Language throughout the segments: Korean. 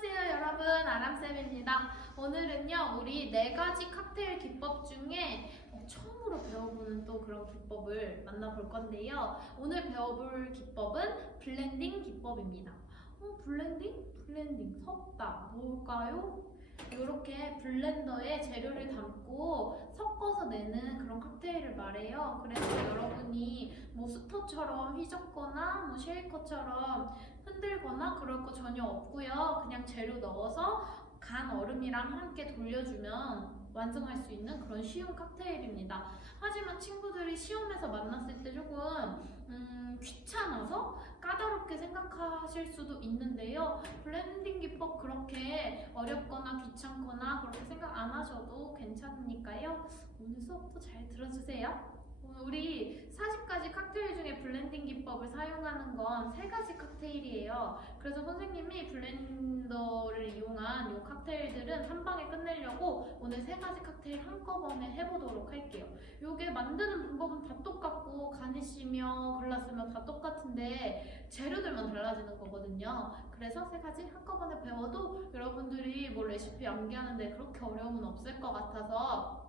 안녕하세요 여러분, 아람쌤입니다. 오늘은요 우리 4가지 칵테일 기법 중에 처음으로 배워보는 또 그런 기법을 만나볼 건데요. 오늘 배워볼 기법은 블렌딩 기법입니다. 블렌딩 섞다 뭘까요? 이렇게 블렌더에 재료를 담고 섞어서 내는 그런 칵테일을 말해요. 그래서 여러분이 뭐 스터처럼 휘젓거나 뭐 쉐이커처럼 흔들거나 그럴 거 전혀 없고요. 그냥 재료 넣어서 간 얼음이랑 함께 돌려주면 완성할 수 있는 그런 쉬운 칵테일입니다. 하지만 친구들이 시험에서 만났을 때 조금 귀찮아서 까다롭게 생각하실 수도 있는데요. 블렌딩 기법 그렇게 어렵거나 귀찮거나 그렇게 생각 안 하셔도 괜찮으니까요. 오늘 수업도 잘 들어주세요. 우리 40가지 칵테일 중에 블렌딩 기법을 사용하는 건 3가지 칵테일이에요. 그래서 선생님이 블렌더를 이용한 이 칵테일들은 한 방에 끝내려고 오늘 3가지 칵테일 한꺼번에 해보도록 할게요. 이게 만드는 방법은 다 똑같고 가니쉬며 글라스며 다 똑같은데 재료들만 달라지는 거거든요. 그래서 3가지 한꺼번에 배워도 여러분들이 뭐 레시피 암기하는데 그렇게 어려움은 없을 것 같아서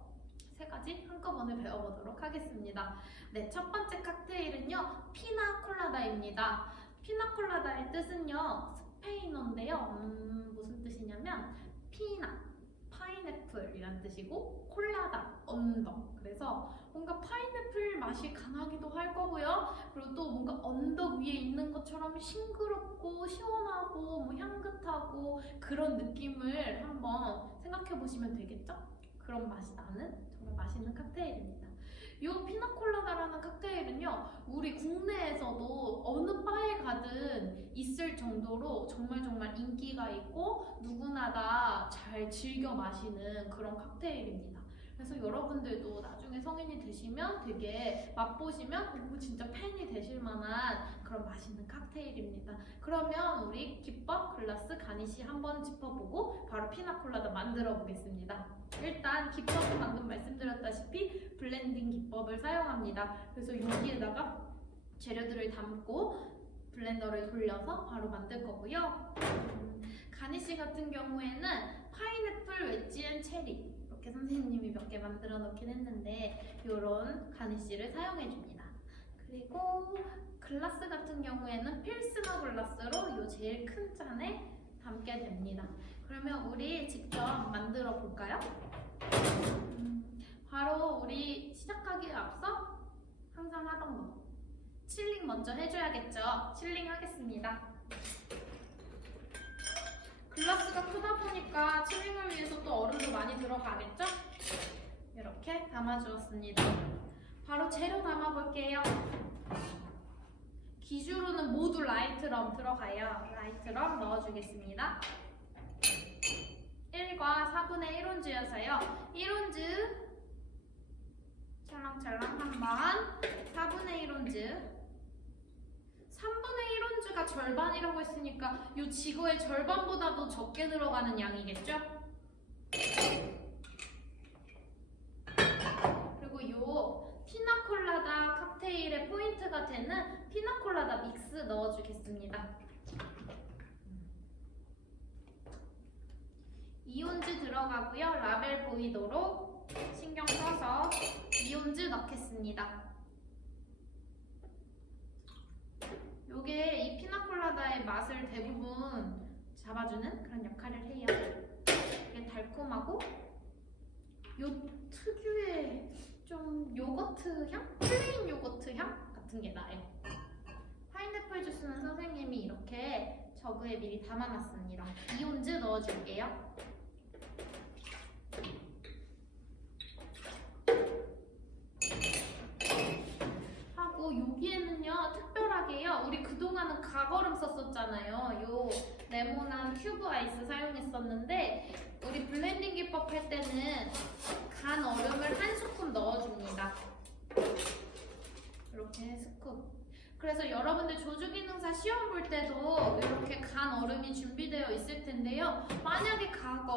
3가지 한꺼번에 배워보도록 하겠습니다. 네, 첫 번째 칵테일은요 피나콜라다입니다. 피나콜라다의 뜻은요 스페인어인데요. 무슨 뜻이냐면 피나, 파인애플이란 뜻이고 콜라다, 언덕. 그래서 뭔가 파인애플 맛이 강하기도 할 거고요. 그리고 또 뭔가 언덕 위에 있는 것처럼 싱그럽고 시원하고 뭐 향긋하고 그런 느낌을 한번 생각해 보시면 되겠죠? 그런 맛이 나는 정말 맛있는 칵테일입니다. 이 피나콜라다라는 칵테일은요 우리 국내에서도 어느 바에 가든 있을 정도로 정말 인기가 있고 누구나 다 잘 즐겨 마시는 그런 칵테일입니다. 그래서 여러분들도 나중에 성인이 되시면 되게 맛보시면 진짜 팬이 되실 만한 그런 맛있는 칵테일입니다. 그러면 우리 기법, 글라스, 가니쉬 한번 짚어보고 바로 피나콜라다 만들어 보겠습니다. 일단 기법은 방금 말씀드렸다시피 블렌딩 기법을 사용합니다. 그래서 여기에다가 재료들을 담고 블렌더를 돌려서 바로 만들 거고요. 가니쉬 같은 경우에는 파인애플, 웨지 앤 체리 이렇게 선생님이 몇 개 만들어 놓긴 했는데 이런 가니쉬를 사용해 줍니다. 그리고 글라스 같은 경우에는 필스너 글라스로 이 제일 큰 잔에 담게 됩니다. 그러면 우리 직접 만들어 볼까요? 바로 우리 시작하기에 앞서 항상 하던 거 칠링 먼저 해줘야겠죠? 칠링 하겠습니다. 글라스가 크다 보니까 칠링을 위해서 또 얼음도 많이 들어가겠죠? 이렇게 담아주었습니다. 바로 재료 담아볼게요. 기준으로는 모두 라이트럼 들어가요. 라이트럼 넣어주겠습니다. 1과 4분의 1온즈여서요. 1온즈 찰랑찰랑 한번 4분의 1온즈 3분의 1온즈가 절반이라고 했으니까 이 지구의 절반보다도 적게 들어가는 양이겠죠? 그리고 이 피나콜라다 칵테일의 포인트가 되는 피나콜라다 믹스 넣어주겠습니다. 2온즈 들어가고요. 라벨 보이도록 신경 써서 2온즈 넣겠습니다. 요게 이 피나콜라다의 맛을 대부분 잡아주는 그런 역할을 해요. 이게 달콤하고 요 특유의 좀 요거트 향? 플레인 요거트 향 같은 게 나요. 파인애플 주스는 선생님이 이렇게 저그에 미리 담아놨습니다. 2온즈 넣어줄게요. 하고 여기에는요 특별하게요 우리 그동안은 가거름 썼었잖아요. 요 네모난 큐브 아이스 사용했었는데 우리 블렌딩 기법 할 때는 간 얼음을 1스쿱 넣어줍니다. 이렇게 스쿱. 그래서 여러분들 조주기능사 시험 볼 때도 이렇게 간 얼음이 준비되어 있을 텐데요. 만약에 간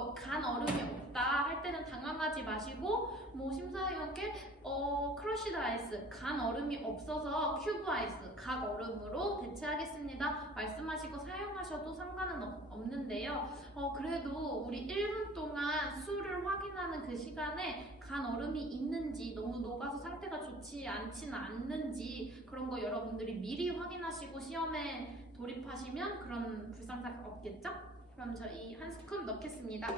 얼음이 없다 할 때는 당황하지 마시고 뭐 심사위원께 크러쉬드 아이스, 간 얼음이 없어서 큐브 아이스, 각 얼음으로 대체하겠습니다. 말씀하시고 사용하셔도 상관은 없는데요. 그래도 우리 1분 동안 수를 확인하는 그 시간에 간 얼음이 있는지, 너무 녹아서 상태가 좋지 않지는 않는지 그런 거 여러분들이 미리 확인하시고 시험에 돌입하시면 그런 불상사가 없겠죠? 그럼 저희 한 스쿱 넣겠습니다.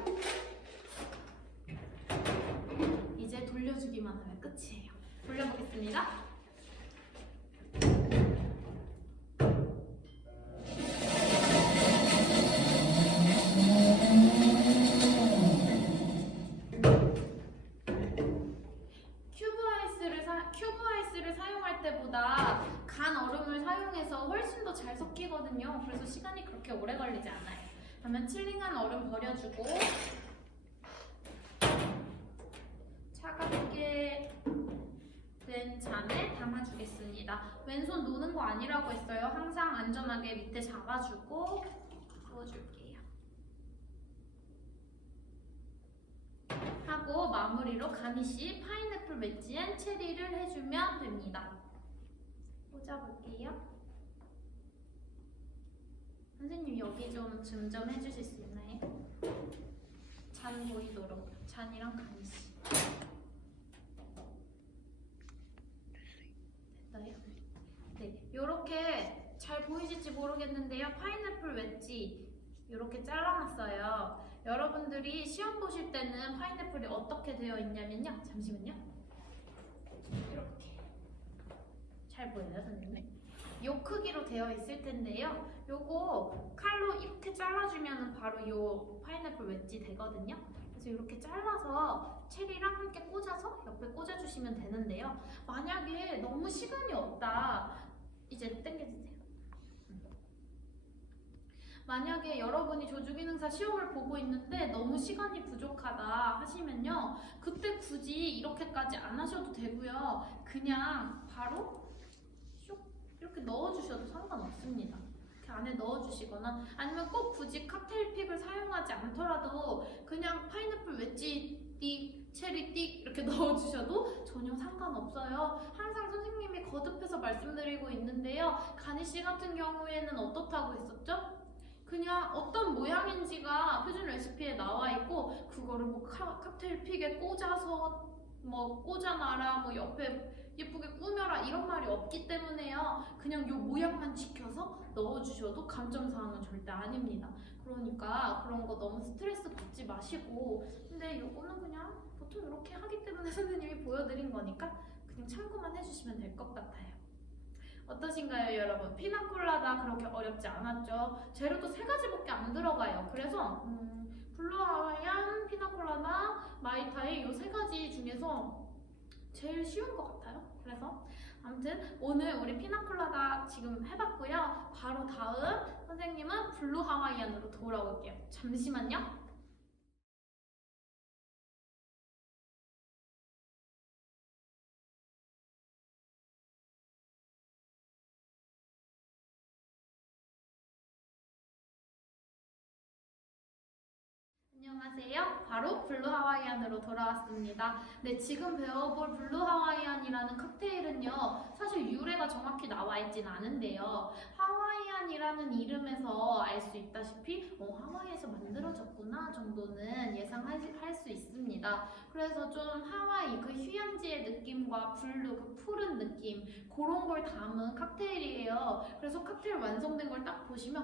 이제 돌려주기만 하면 끝이에요. 돌려보겠습니다. 큐브 아이스를 사용할 때보다 간 얼음을 사용해서 훨씬 더 잘 섞이거든요. 그래서 시간이 그렇게 오래 걸리지 않아요. 그러면 칠링한 얼음 버려주고 차갑게 된 잔에 담아주겠습니다. 왼손 노는 거 아니라고 했어요. 항상 안전하게 밑에 잡아주고 부어줄게요. 하고 마무리로 가니쉬 파인애플 웨지 앤 체리를 해주면 됩니다. 꽂아볼게요. 선생님 여기 좀 줌 좀 해주실 수 있나요? 잔 보이도록. 잔이랑 가니쉬. 됐어요? 네, 요렇게 잘 보이실지 모르겠는데요. 파인애플 웨지 이렇게 잘라놨어요. 여러분들이 시험 보실 때는 파인애플이 어떻게 되어 있냐면요. 잠시만요. 이렇게. 잘 보여요, 선생님? 요 크기로 되어 있을 텐데요. 요거 칼로 이렇게 잘라주면 바로 요 파인애플 웨지 되거든요. 그래서 이렇게 잘라서 체리랑 함께 꽂아서 옆에 꽂아주시면 되는데요. 만약에 너무 시간이 없다. 이제 당겨주세요. 만약에 여러분이 조주기능사 시험을 보고 있는데 너무 시간이 부족하다 하시면요. 그때 굳이 이렇게까지 안 하셔도 되고요. 그냥 바로 슉 이렇게 넣어주셔도 상관없습니다. 이렇게 안에 넣어주시거나 아니면 꼭 굳이 칵테일 픽을 사용하지 않더라도 그냥 파인애플 웨지 띡, 체리 띡 이렇게 넣어주셔도 전혀 상관없어요. 항상 선생님이 거듭해서 말씀드리고 있는데요. 가니쉬 같은 경우에는 어떻다고 했었죠? 그냥 어떤 모양인지가 표준 레시피에 나와 있고 그거를 뭐 칵테일 픽에 꽂아서 뭐 꽂아놔라 뭐 옆에 예쁘게 꾸며라 이런 말이 없기 때문에요. 그냥 요 모양만 지켜서 넣어주셔도 감점사항은 절대 아닙니다. 그러니까 그런 거 너무 스트레스 받지 마시고 근데 요거는 그냥 보통 이렇게 하기 때문에 선생님이 보여드린 거니까 그냥 참고만 해주시면 될 것 같아요. 어떠신가요, 여러분? 피나콜라다 그렇게 어렵지 않았죠? 재료도 3가지밖에 안 들어가요. 그래서 블루 하와이안, 피나콜라다, 마이타이 이 3가지 중에서 제일 쉬운 것 같아요. 그래서 아무튼 오늘 우리 피나콜라다 지금 해봤고요. 바로 다음 선생님은 블루 하와이안으로 돌아올게요. 잠시만요. 안녕하세요. 바로 블루 하와이안으로 돌아왔습니다. 네, 지금 배워볼 블루 하와이안이라는 칵테일은요, 사실 유래가 정확히 나와 있진 않은데요. 하와이안이라는 이름에서 알 수 있다시피 하와이에서 만들어졌구나 정도는 예상할 수 있습니다. 그래서 좀 하와이 그 휴양지의 느낌과 블루 그 푸른 느낌 그런 걸 담은 칵테일이에요. 그래서 칵테일 완성된 걸 딱 보시면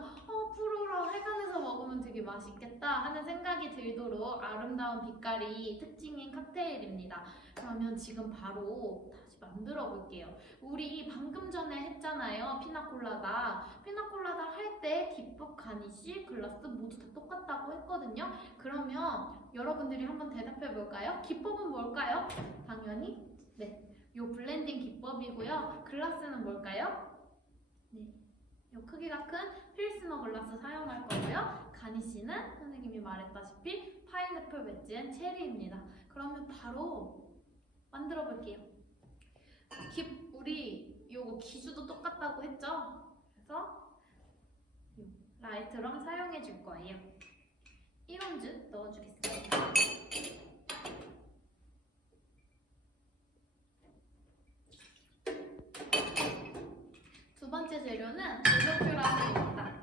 푸르러 해관에서 먹으면 되게 맛있겠다 하는 생각이 들도록 아름다운 빛깔이 특징인 칵테일입니다. 그러면 지금 바로 다시 만들어 볼게요. 우리 방금 전에 했잖아요. 피나콜라다 할 때 기법, 가니쉬, 글라스 모두 다 똑같다고 했거든요. 그러면 여러분들이 한번 대답해 볼까요? 기법은 뭘까요? 당연히 네, 요 블렌딩 기법이고요. 글라스는 뭘까요? 네, 요 크기가 큰 필스너 글라스 사용할 거고요. 가니쉬는 선생님이 말했다시피 파인애플 웨지 앤 체리입니다. 그러면 바로 만들어 볼게요. 우리 요거 기주도 똑같다고 했죠? 그래서 라이트 럼 사용해 줄 거예요. 1온즈 넣어주겠습니다. 두 번째 재료는 블루 큐라스입니다.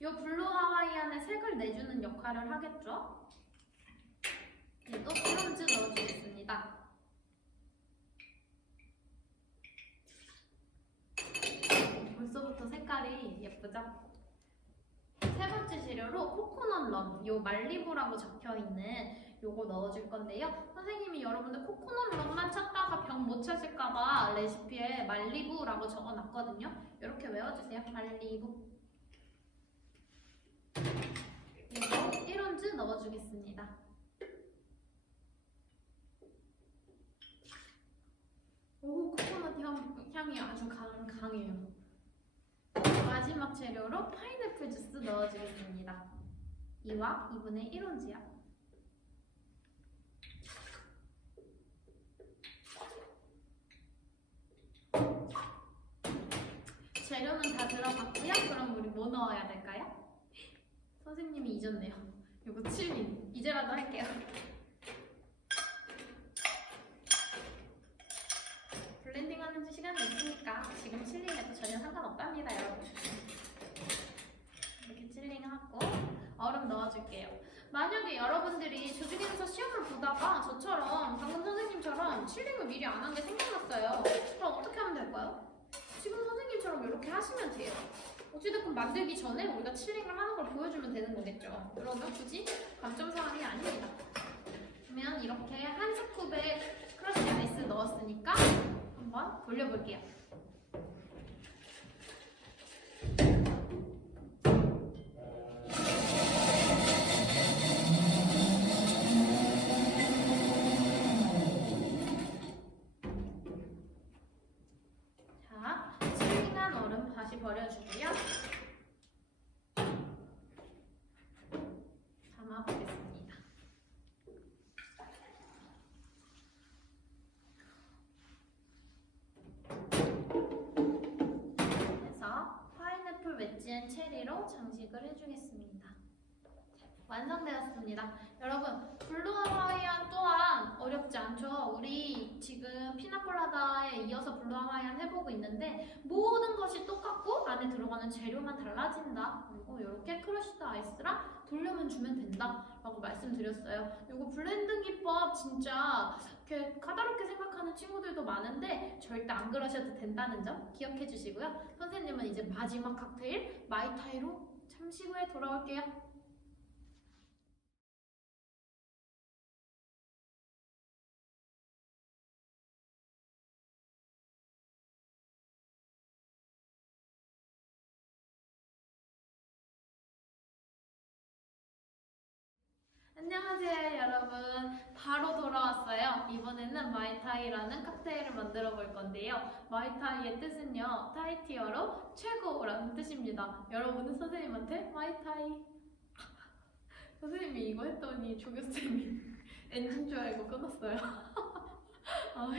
이 블루 하와이안의 색을 내주는 역할을 하겠죠? 얘도 1온즈 넣어주겠습니다. 벌써부터 색깔이 예쁘죠? 세 번째 재료로 코코넛 럼, 요 말리부라고 적혀있는 요거 넣어줄 건데요. 선생님이 여러분들 코코넛 럼만 찾다가 병 못 찾을까봐 레시피에 말리부라고 적어놨거든요. 이렇게 외워주세요. 말리부. 이거 1온즈 넣어주겠습니다. 오, 코코넛 향이 아주 강해요. 마지막 재료로 파인애플 주스 넣어주겠습니다. 2와 2분의 1온즈요. 재료는 다 들어갔고요. 그럼 우리 뭐 넣어야 될까요? 선생님이 잊었네요. 이거 칠링. 이제라도 할게요. 블렌딩 하는 시간이 있으니까 지금 칠링해도 전혀 상관없답니다, 여러분. 이렇게 칠링하고 얼음 넣어줄게요. 만약에 여러분들이 조직에서 시험을 보다가 저처럼 방금 선생님처럼 칠링을 미리 안 한 게 생각났어요. 그럼 어떻게 하면 될까요? 지금 선생님처럼 이렇게 하시면 돼요. 어찌됐건 만들기 전에 우리가 칠링을 하는 걸 보여주면 되는 거겠죠. 그러면 굳이 감점 사항이 아닙니다. 그러면 이렇게 한 스쿱의 크러쉬 아이스 넣었으니까 한번 돌려볼게요. 자, 칠링한 얼음 다시 버려주고요. 담아보겠습니다. 그래서 파인애플 웨지 앤 체리로 장식을 해주겠습니다. 완성되었습니다. 여러분, 블루 하와이안 또한 어렵지 않죠? 우리 지금 피나콜라다에 이어서 블루 하와이안 해보고 있는데 모든 것이 똑같고 안에 들어가는 재료만 달라진다. 그리고 이렇게 크러쉬드 아이스랑 돌려만 주면 된다 라고 말씀드렸어요. 이거 블렌드 기법 진짜 이렇게 까다롭게 생각하는 친구들도 많은데 절대 안 그러셔도 된다는 점 기억해 주시고요. 선생님은 이제 마지막 칵테일 마이타이로 잠시 후에 돌아올게요. 안녕하세요 여러분, 바로 돌아왔어요. 이번에는 마이타이라는 칵테일을 만들어 볼 건데요. 마이타이의 뜻은요, 타이티어로 최고라는 뜻입니다. 여러분은 선생님한테 마이타이 선생님이 이거 했더니 조교쌤이 엔진 줄 알고 끊었어요.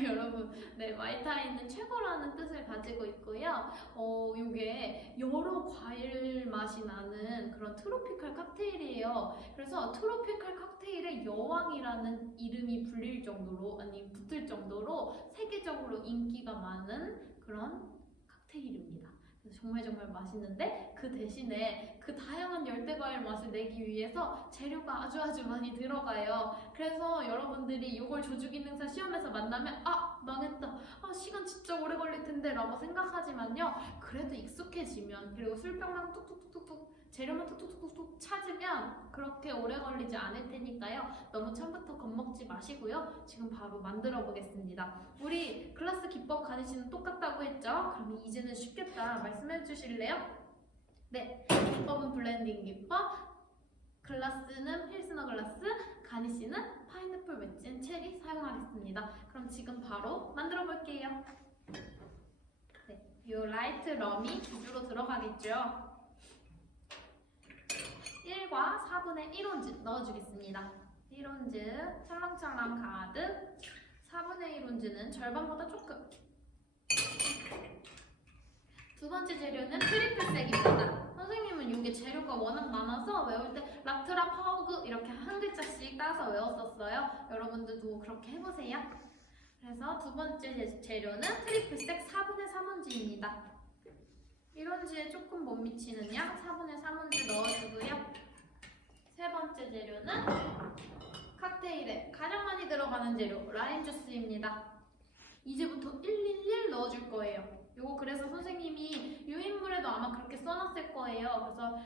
여러분, 네, 마이타이는 최고라는 뜻을 가지고 있고요. 요게 여러 과일 맛이 나는 그런 트로피칼 칵테일이에요. 그래서 트로피칼 칵테일의 여왕이라는 이름이 불릴 정도로, 아니 붙을 정도로 세계적으로 인기가 많은 그런 칵테일입니다. 정말 맛있는데 그 대신에 그 다양한 열대과일 맛을 내기 위해서 재료가 아주 많이 들어가요. 그래서 여러분들이 이걸 조주기능사 시험에서 만나면 망했다, 시간 진짜 오래 걸릴 텐데 라고 생각하지만요, 그래도 익숙해지면, 그리고 술병만 뚝뚝뚝뚝 재료만 뚝뚝뚝뚝 찾으면 그렇게 오래 걸리지 않을 테니까요. 너무 처음부터 겁먹지 마시고요. 지금 바로 만들어 보겠습니다. 우리 글라스 기법 가니시는 똑같다고 했죠? 그럼 이제는 쉽겠다 말씀해 주실래요? 네, 기법은 블렌딩 기법, 글라스는 필스너 글라스, 가니쉬는 파인애플 웨지 앤 체리 사용하겠습니다. 그럼 지금 바로 만들어 볼게요. 네, 이 라이트 럼이 기주로 들어가겠죠? 1과 4분의 1온즈 넣어주겠습니다. 1온즈 찰랑찰랑 가득, 4분의 1온즈는 절반보다 조금. 두 번째 재료는 트리플색입니다. 선생님은 이게 재료가 워낙 많아서 외울 때 라트라 파우그 이렇게 한 글자씩 따서 외웠었어요. 여러분들도 그렇게 해보세요. 그래서 두 번째 재료는 트리플색 4분의 3원지입니다. 1원지에 조금 못 미치는 양 4분의 3원지 넣어주고요. 세 번째 재료는 칵테일에 가장 많이 들어가는 재료 라임 주스입니다. 이제부터 111 넣어줄 거예요. 요거 그래서 선생님이 유인물에도 아마 그렇게 써놨을 거예요. 그래서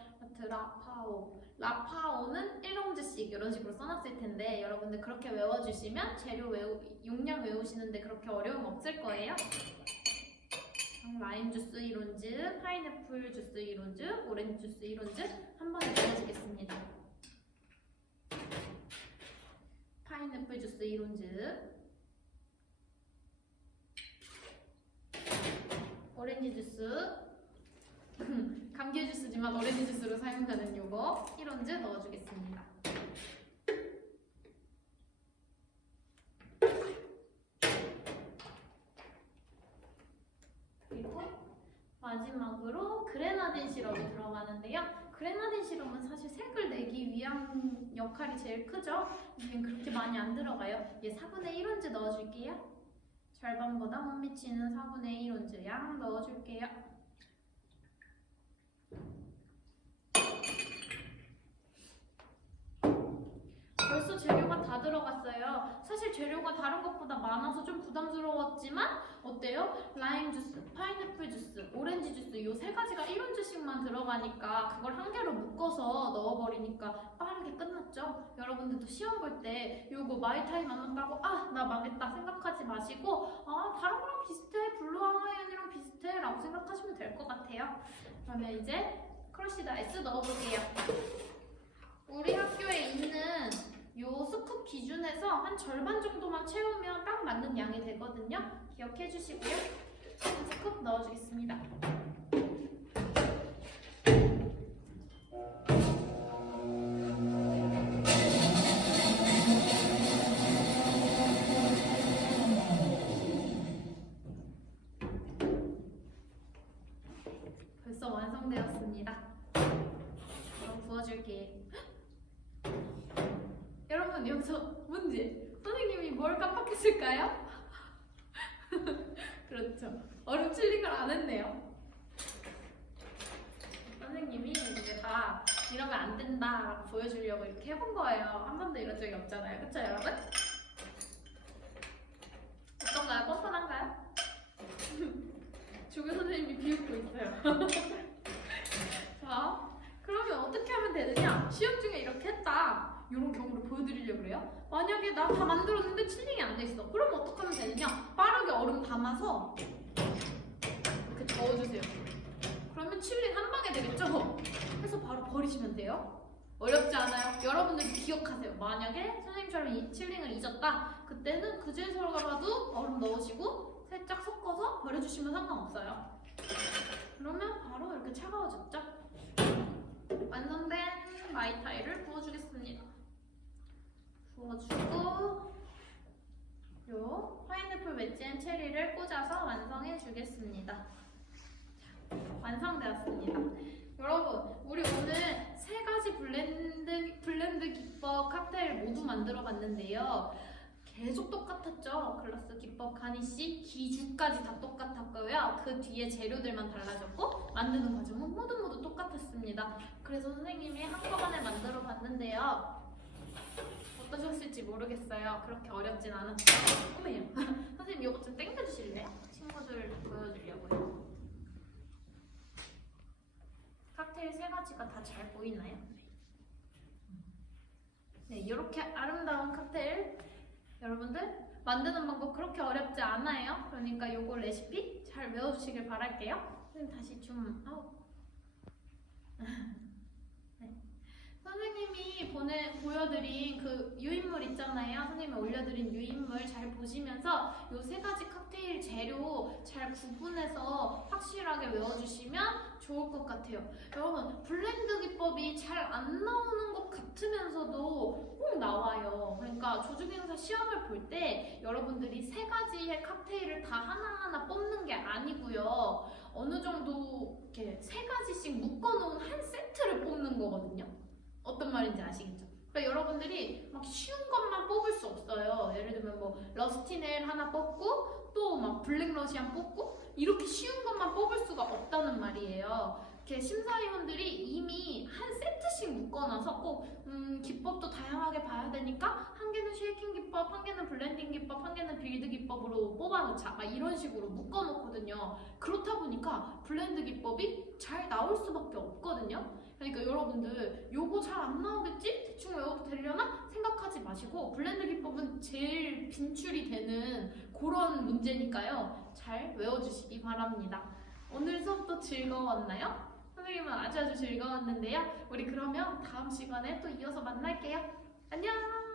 라파오는 1원지씩 이런 식으로 써놨을 텐데 여러분들 그렇게 외워주시면 재료 용량 외우시는데 그렇게 어려움 없을 거예요. 라임 주스 1온즈, 파인애플 주스 1온즈, 오렌지 주스 1온즈 한 번에 넣어주겠습니다. 파인애플 주스 1온즈, 오렌지 주스, 감귤 주스지만 오렌지 주스로 사용되는 요거 1온즈 넣어주겠습니다. 그리고 마지막으로 그레나딘 시럽이 들어가는데요. 그레나딘 시럽은 사실 색을 내기 위한 역할이 제일 크죠. 그렇게 많이 안 들어가요. 얘 4분의 1온즈 넣어줄게요. 절반보다 못 미치는 4분의 1온즈 양 넣어줄게요. 벌써 재료가 다 들어갔어요. 사실 재료가 다른 것보다 많아서 좀 부담스러웠지만 어때요? 라임 주스, 파인애플 주스, 오렌지 주스 이 세 가지가 1온즈씩만 들어가니까 그걸 한 개로 묶어서 넣어버리니까 빠르게 끝났죠? 여러분들도 시험 볼 때 이거 마이타임 안 났다고 나 망했다 생각하지 마시고 다른 거랑 비슷해, 블루 하와이안이랑 비슷해 라고 생각하시면 될 것 같아요. 그러면 이제 크러쉬드 아이스 넣어볼게요. 우리 학교에 있는 요 스쿱 기준에서 한 절반 정도만 채우면 딱 맞는 양이 되거든요. 기억해 주시고요. 한 스쿱 넣어주겠습니다. 벌써 완성되었습니다. 그럼 부어줄게. 여러분 여기서 문제! 선생님이 뭘 깜빡했을까요? 그렇죠. 얼음 칠링을 안 했네요. 선생님이 이제 다 이러면 안 된다라고 보여주려고 이렇게 해본 거예요. 한 번도 이런 적이 없잖아요. 그쵸 여러분? 어떤가요? 뻔뻔한가요? 조교 선생님이 비웃고 있어요. 자, 그러면 어떻게 하면 되느냐? 시험 중에 이렇게 했다. 이런 경우를 보여드리려고 그래요. 만약에 나 다 만들었는데 칠링이 안 돼 있어. 그럼 어떻게 하면 되느냐? 빠르게 얼음 담아서 이렇게 저어주세요. 그러면 칠링 한 방에 되겠죠? 해서 바로 버리시면 돼요. 어렵지 않아요. 여러분들 기억하세요. 만약에 선생님처럼 칠링을 잊었다. 그때는 그제서라도 얼음 넣으시고 살짝 섞어서 버려주시면 상관없어요. 그러면 바로 이렇게 차가워졌죠? 완성된 마이타이를 부어주겠습니다. 부어주고 요 파인애플 웨지앤 체리를 꽂아서 완성해 주겠습니다. 완성되었습니다. 여러분, 우리 오늘 세 가지 블렌드 기법 칵테일 모두 만들어 봤는데요. 계속 똑같았죠? 글라스 기법 가니쉬 기주까지 다 똑같았고요. 그 뒤에 재료들만 달라졌고 만드는 과정은 모두 똑같았습니다. 그래서 선생님이 한꺼번에 만들어 봤는데요. 어떠셨을지 모르겠어요. 그렇게 어렵진 않았죠? 어머요. 선생님 이거 좀 당겨주실래요? 친구들 보여주려고요. 칵테일 세 가지가 다 잘 보이나요? 네, 이렇게 아름다운 칵테일 여러분들 만드는 방법 그렇게 어렵지 않아요. 그러니까 요거 레시피 잘 외워주시길 바랄게요. 선생님 다시 좀 네. 선생님이 전에 보여드린 그 유인물 있잖아요. 선생님이 올려드린 유인물 잘 보시면서 요 세 가지 칵테일 재료 잘 구분해서 확실하게 외워주시면 좋을 것 같아요. 여러분, 블렌드 기법이 잘 안 나오는 것 같으면서도 꼭 나와요. 그러니까 조직행사 시험을 볼 때 여러분들이 세 가지의 칵테일을 다 하나하나 뽑는 게 아니고요. 어느 정도 이렇게 세 가지씩 묶어놓은 한 세트를 뽑는 거거든요. 어떤 말인지 아시겠죠? 그러니까 여러분들이 막 쉬운 것만 뽑을 수 없어요. 예를 들면 뭐 러스티넬 하나 뽑고 또 막 블랙 러시안 뽑고 이렇게 쉬운 것만 뽑을 수가 없다는 말이에요. 이렇게 심사위원들이 이미 한 세트씩 묶어놔서 꼭 기법도 다양하게 봐야 되니까 한 개는 쉐이킹 기법, 한 개는 블렌딩 기법, 한 개는 빌드 기법으로 뽑아놓자 막 이런 식으로 묶어놓거든요. 그렇다 보니까 블렌드 기법이 잘 나올 수밖에 없거든요. 그러니까 여러분들 요거 잘 안 나오겠지? 대충 외워도 되려나? 생각하지 마시고 블렌드 기법은 제일 빈출이 되는 그런 문제니까요. 잘 외워주시기 바랍니다. 오늘 수업도 즐거웠나요? 선생님은 아주 즐거웠는데요. 우리 그러면 다음 시간에 또 이어서 만날게요. 안녕!